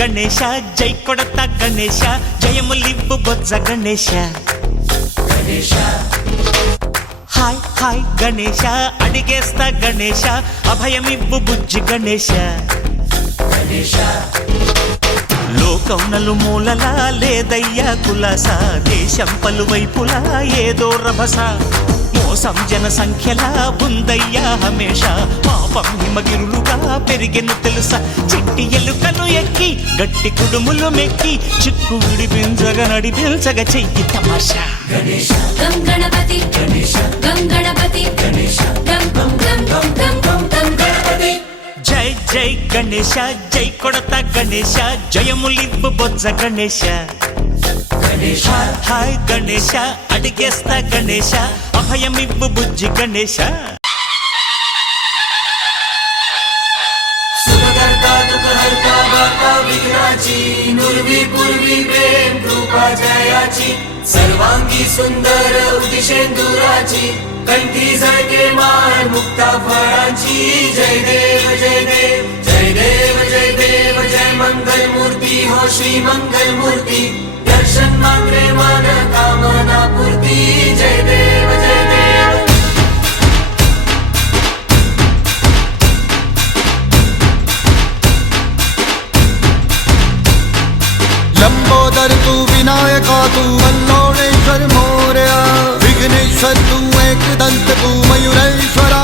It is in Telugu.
గణేశ జై కొడత గణేశ జయములివ్వు బొజ్జ గణేశ హాయ్ హాయ్ గణేశ అడిగేస్తా గణేశ అభయమివ్వు బుజ్జి గణేశ లోకం నలుమూలలా లేదయ్యా కులాస దేశం పలువైపులా ఏదో రభస మోసం జన సంఖ్యలా ఉందయ్యా హమేష పాపం హిమగిరులుగా పెరిగెను తెలుసా చిట్టి ఎలుకను ఎక్కి గట్టి కుడుములు మెక్కి చిక్కు విడిపించగా నడిపించగా చెయ్యి తమాషా గం గణపతి గం గణపతి గం గం గం గం గం గం గం గణపతి జై జై గణేశ జై కొడత గణేశ జయములివ్వు బొజ్జ గణేశ హాయ్ గణేశ అడిగేస్తా గణేశ అభయమివ్వు బుజ్జి గణేశ सुखकर्ता दुःखहर्ता वार्ता विघ्नाची नुर्वी पूर्वी प्रेम कृपा जयाची सर्वांगी सुंदर उदिशेंदुराची कंठी झळके माळ मुक्ता फळाची जय देव जय देव जय देव जय देव जय मंगल मूर्ती हो श्री मंगल मूर्ती दर्शन मात्रे मन कामना पूर्ती जय देव जय देव लंबोदर तू विनायका तू अल्लोणेश्वर मोरया विघ्नेश्वर तू एकदंत तू मयूरेश्वरा